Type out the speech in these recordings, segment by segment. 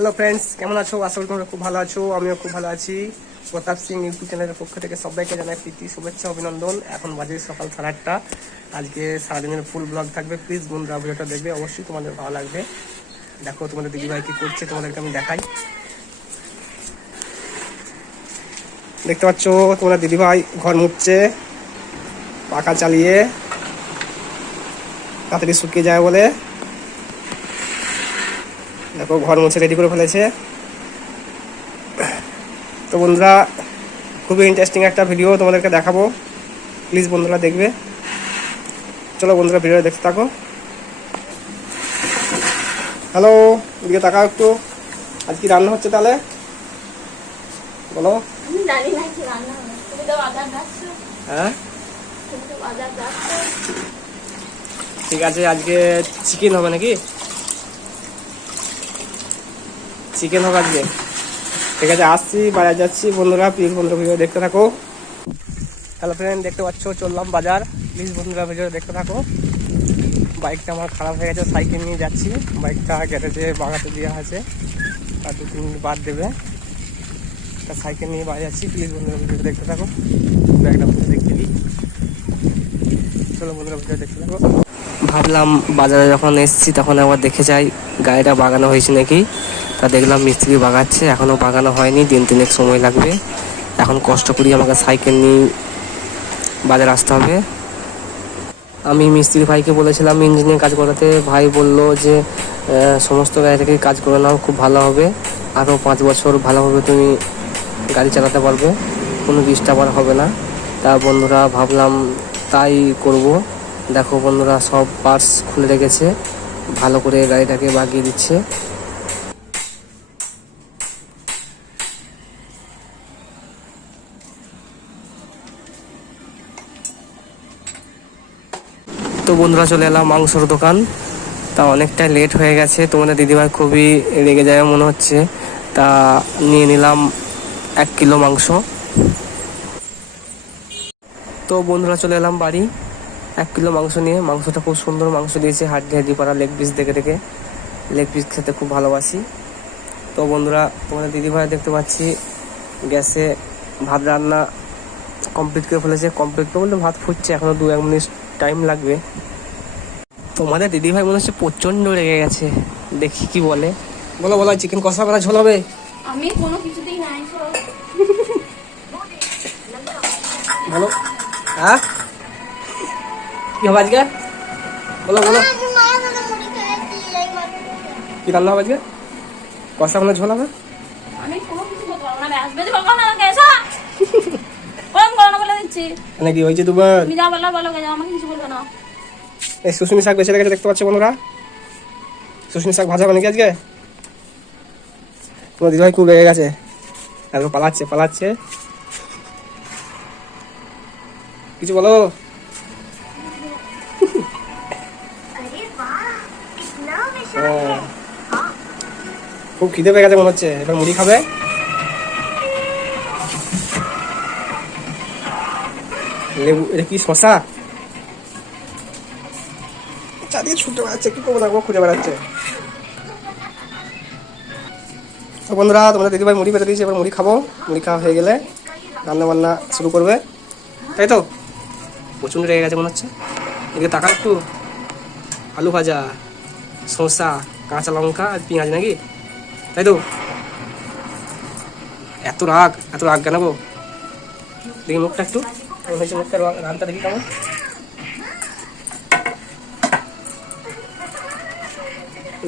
Hello friends কেমন আছো? আশা করি তোমরা খুব ভালো আছো, আমিও খুব ভালো আছি। প্রতাপ সিং ইউটিউব চ্যানেলের পক্ষ থেকে সবাইকে জানাই প্রীতি, শুভেচ্ছা, অভিনন্দন। এখন বাজে সকাল সাড়ে আটটা। আজকে সারাদিনের ফুল ব্লগ থাকবে। প্লিজ বন্ধুরা ভিডিওটা দেখবে, অবশ্যই তোমাদের ভালো লাগবে। দেখো তোমাদের দিদিভাই কি করছে, তোমাদেরকে আমি দেখাই। দেখতে পাচ্ছ তোমরা দিদিভাই ঘর মুছছে, পাখা চালিয়ে, তাড়াতাড়ি শুকিয়ে যায় বলে। দেখো ঘর মুছে রেডি করে ফেলেছে। তো বন্ধুরা খুবই ইন্টারেস্টিং একটা ভিডিও তোমাদেরকে দেখাবো। প্লিজ বন্ধুরা দেখবে। চলো বন্ধুরা ভিডিও দেখতে থাকো। হ্যালো এদিকে তাকাও একটু। আজ কি রান্না হচ্ছে তাহলে? বলো। হ্যাঁ? ঠিক আছে আজকে চিকেন হবে নাকি? চিকেন হবে আজকে। ঠিক আছে, আসছি, বাজার যাচ্ছি। বন্ধুরা প্লিজ বন্ধুরা, ভিডিও দেখতে থাকো। হ্যালো ফ্রেন্ড দেখতে পাচ্ছ, চললাম বাজার। প্লিজ বন্ধুরা, ভিডিও দেখতে থাকো। বাইকটা আমার খারাপ হয়ে গেছে সাইকেল নিয়ে যাচ্ছি। বাইকটা গ্যারেজে বাগাতে দেওয়া আছে। আর দু তিন বাদ দেবে। তা সাইকেল নিয়ে বাজার যাচ্ছি। প্লিজ বন্ধুরা, ভিডিও দেখতে থাকো। বন্ধুরা দেখতে দিই। চলো বন্ধুরা, ভিডিও দেখতে থাকো। ভাবলাম বাজারে যখন এসেছি তখন আবার দেখে যাই, গাড়িটা বাগানো হয়েছে নাকি? তা দেখলাম মিস্ত্রি বাগাচ্ছে এখনও বাগানো হয়নি, দিন তিনেক সময় লাগবে। এখন কষ্ট করি আমাকে সাইকেল নিয়ে বাজার আসতে হবে। আমি মিস্ত্রি ভাইকে বলেছিলাম, ইঞ্জিনের কাজ করাতে। ভাই বলল যে সমস্ত গাড়ি থেকে কাজ করে নাও, খুব ভালো হবে। আরও পাঁচ বছর ভালোভাবে তুমি গাড়ি চালাতে পারবে, কোনো ডিস্টার্ব আর হবে না। তা বন্ধুরা, ভাবলাম তাই করব। দেখো বন্ধুরা, সব পার্টস খুলে রেখেছে। ভালো করে গাড়িটাকে বাগিয়ে দিচ্ছে। তো বন্ধুরা, চলে এলাম মাংসর দোকান। তা অনেকটা লেট হয়ে গেছে। তোমাদের দিদিভাই খুবই রেগে যায় মনে হচ্ছে। তা নিয়ে নিলাম এক কিলো মাংস। তো বন্ধুরা, চলে এলাম বাড়ি। এক কিলো মাংস নিয়ে মাংসটা খুব সুন্দর মাংস দিয়েছে হাড্ডি হাড্ডি পাড়া লেগ পিস দেখে দেখে। লেগ পিস খেতে খুব ভালোবাসি। তো বন্ধুরা তোমাদের দিদিভাই দেখতে পাচ্ছি গ্যাসে ভাত রান্না কমপ্লিট করে ফেলেছে। কমপ্লিট করে বলতে ভাত ফুটছে এখনও দু এক মিনিট টাইম লাগবে। তোমাদের দিদিভাই মনে হচ্ছে প্রচণ্ড রেগে গেছে। দেখি কি বলে। বলো বলো চিকেন কষা বেলা ঝোল হবে? আমি কোনো কিছুতেই নাই বলো। হ্যাঁ? কি হবে আজকে? বলো বলো। কি রান্না হবে আজকে? কষা বেলা ঝোল হবে? কোনো মানে হয়েছে তোমার এই শাক বেছে রেখেছে দেখতে পাচ্ছ বন্ধুরা? শুশুনি শাক ভাজা আজকে? তোমার দিদিভাই খুব গেছে। তারপর পালাচ্ছে পালাচ্ছে। কিছু বলো? খুব খিদে পেয়ে গেছে মনে হচ্ছে। এবার মুড়ি খাবে। লেবু, এটা কি শশা চারদিকে ছুটে বেড়াচ্ছে, কি করব দেখব খুঁজে বেড়াচ্ছে। তো বন্ধুরা তোমরা দিদিভাই মুড়ি পেতে দিয়েছি, এবার মুড়ি খাব। মুড়ি খাওয়া হয়ে গেলে রান্না বান্না শুরু করবে। তাই তো? প্রচণ্ড রেগে গেছে মনে হচ্ছে। এদিকে টাকা একটু। আলু ভাজা, শসা, কাঁচা লঙ্কা আর পেঁয়াজ, নাকি? তাই তো? এত রাগ এত রাগ কেন গো? দেখি মুখটা একটু। হয়েছে মুখটা রানটা দেখি কেমন।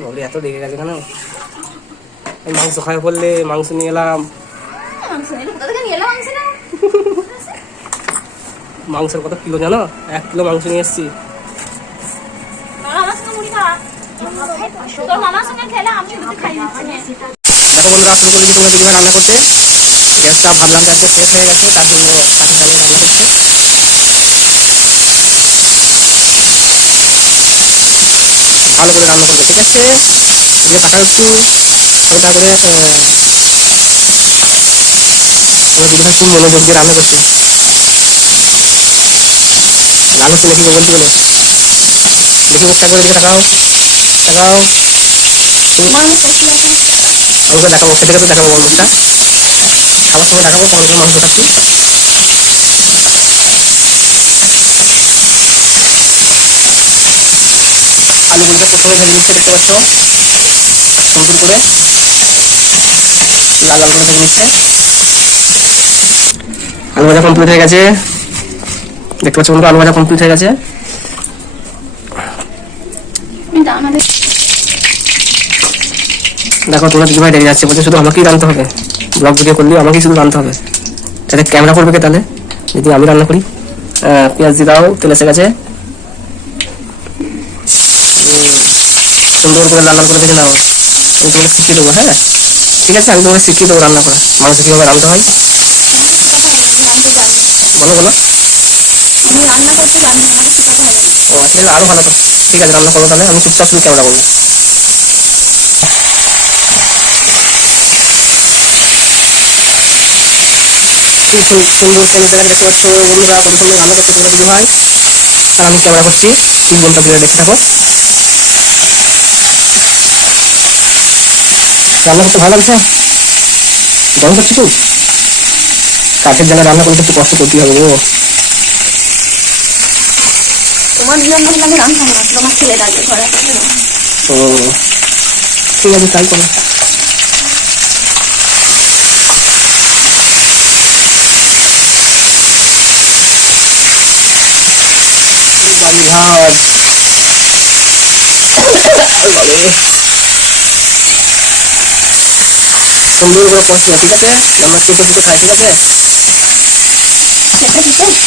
বাবরে এত রেগে গেছে কেন? এই মাংস খাই বললে মাংস নিয়ে এলাম। মাংসের কত কিলো জানো? এক কিলো মাংস নিয়ে এসেছি। তোর রান্না করতে গ্যাসটা যে আজকে শেষ হয়ে গেছে তার জন্য কাছে দাঁড়িয়ে রান্না করছে ভালো করে রান্না করবে ঠিক আছে এদিকে টাকা একটু তোমার দিদিভাই মনোযোগ দিয়ে রান্না করছে রাগ হচ্ছে নাকি গো বলছি বলে দেখি মুখটা করে দিকে তাকাও ভালো করে দেখাবো খেতে খেতে দেখাবো বন্ধুটা খাবার সময় দেখাবো করে মাংস খাচ্ছি আলু বলতে প্রথমে ভেজে নিচ্ছে দেখতে পাচ্ছ সুন্দর করে লাল করে ভেজে নিচ্ছে আলু ভাজা কমপ্লিট হয়ে গেছে দেখতে পাচ্ছ বন্ধু আলু ভাজা কমপ্লিট হয়ে গেছে আমাদের দেখো তোমরা দিদিভাই দেখে যাচ্ছে বলছে শুধু আমাকেই রান্নতে হবে। ব্লগ ভিডিও করলে আমাকেই শুধু রান্নতে হবে। তাহলে ক্যামেরা করবে কে তাহলে? যদি আমি রান্না করি। পেঁয়াজ দিয়ে দাও তেল এসে গেছে। সুন্দর করে লাল লাল করে ভেজে নাও। আমি তোমাকে শিখিয়ে দেবো হ্যাঁ? ঠিক আছে আমি তোমাকে শিখিয়ে দেবো রান্না করা। মাংস কীভাবে রান্নতে হয়। বলো বলো। আমি রান্না করতে জানি না আমাকে শেখাতে হবে ও আচ্ছা তাহলে আরও ভালো কথা ঠিক আছে, রান্না করো তাহলে। আমি চুপচাপ শুধু ক্যামেরা করব কি সু- সুন্দর সেন্টার দেখতে পাচ্ছ বন্ধুরা কত সুন্দর রান্না করতে পারে দিদি ভাই আর আমি ক্যামেরা করছি প্লিজ বন্ধুরা ভিডিও দেখতে থাকো। রান্না করতে ভালো লাগছে? গরম করছি খুব কাঠের জায়গায় রান্না করতে একটু কষ্ট করতেই হবে গো। তোমার জন্য আমি রান্না না তোমার ছেলে ও ঠিক আছে তাই করো। সুন্দর করে কষবে ঠিক আছে? আমরা চেটে পুটে খাই ঠিক আছে?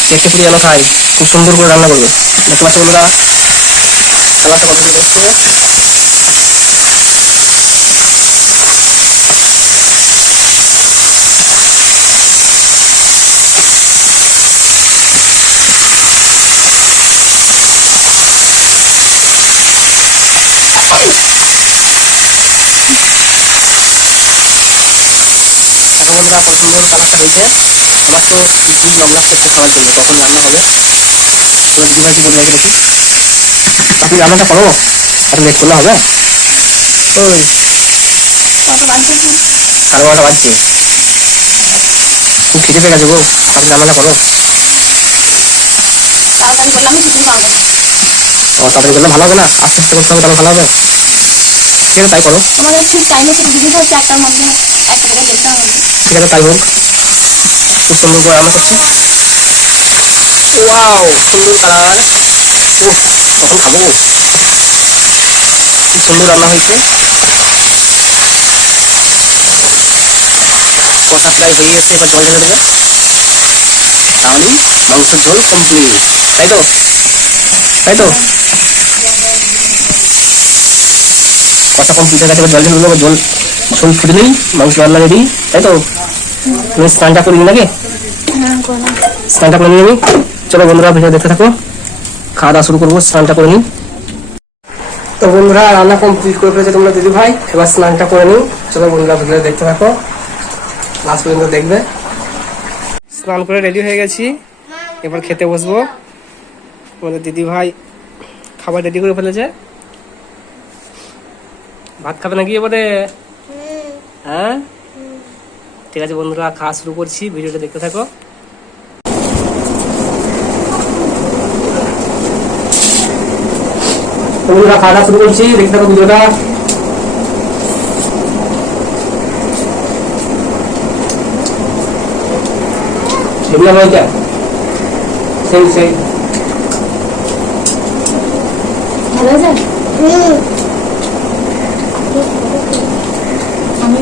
চেটে পুটে যেন খাই খুব সুন্দর করে রান্না করবে। দেখতে পাচ্ছ বন্ধুরা? কালারটা কত সুন্দর এসছে দেখো বন্ধুরা কত সুন্দর কালারটা হয়েছে আমার তো ভীষণ লং লাগছে একটু খাওয়ার জন্য কখন রান্না হবে। এবার দিদিভাই কি বলবে দেখি আপনি রান্নাটা করো আর লেট করলে হবে। ওই সাড়ে বারোটা বাজছে খুব খিদে পেয়ে গেছে গো আপনি রান্নাটা করো। ও তাড়াতাড়ি করলে ভালো হবে না আস্তে আস্তে করতে হবে তাহলে ভালো হবে। ঠিক আছে তাই করো। তোমাদের ঠিক টাইমে কিছু দিতে হচ্ছে একটার মধ্যে একটা করে দেখতে হবে। ঠিক আছে তাই হোক। খুব সুন্দর করে রান্না করছে ওয়াও সুন্দর কালার ও কখন খাব খুব সুন্দর রান্না হয়েছে কষা প্রায় হয়ে এসছে এবার জল ঢেলে দেবে তাহলেই মাংসের ঝোল কমপ্লিট তাই তো তাই তো কষা কমপ্লিট হয়ে গেছে এবার জল ঢেলে দেবো জল ঝোল ফুটে নেই মাংস রান্না রেডি তাই তো তুমি স্নানটা করে নিন আগে হ্যাঁ স্নানটা করে আমি চলো বন্ধুরা ভিডিও দেখতে থাকো। খাওয়া দাওয়া শুরু করব স্নানটা করে নিই। তো বন্ধুরা রান্না কমপ্লিট করে ফেলেছে তোমরা দিদি ভাই। এবার স্নানটা করে নিই। চলো বন্ধুরা ভিডিও দেখতে থাকো। লাস্ট পর্যন্ত দেখবে। স্নান করে রেডি হয়ে গেছি। এবার খেতে বসবো। আমাদের দিদি ভাই খাবার রেডি করে ফেলেছে। ভাত খাবে নাকি এবারে? হ্যাঁ? ঠিক আছে বন্ধুরা, খাওয়া শুরু করছি, ভিডিওটা দেখতে থাকো। বন্ধুরা শুরু করছি, দেখতে থাকো ভিডিওটা। সেই সেই ভালো আছে আমি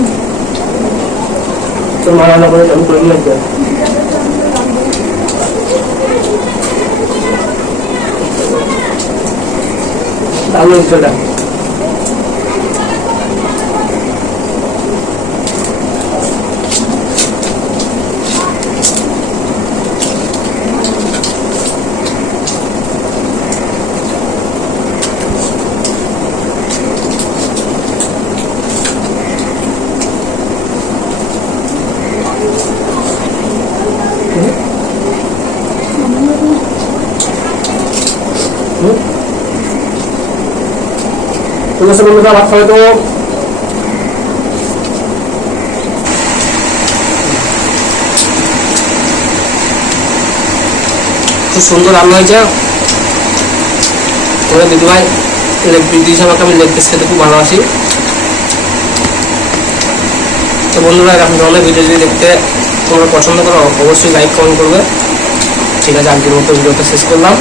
তোর মা রান্না করে আমি করে নিয়ে আসবে তো দর্শক বন্ধুরা ভাত খাবে তো? খুব সুন্দর রান্না হয়েছে। তোমরা দিদিভাই লেগ পিস দিয়েছে আমাকে আমি লেগ পিস খেতে খুব ভালোবাসি। তো বন্ধুরা, এরকম ধরনের ভিডিও যদি দেখতে তোমরা পছন্দ করো, অবশ্যই লাইক কমেন্ট করবে। ঠিক আছে, আজকের মতো ভিডিওটা শেষ করলাম।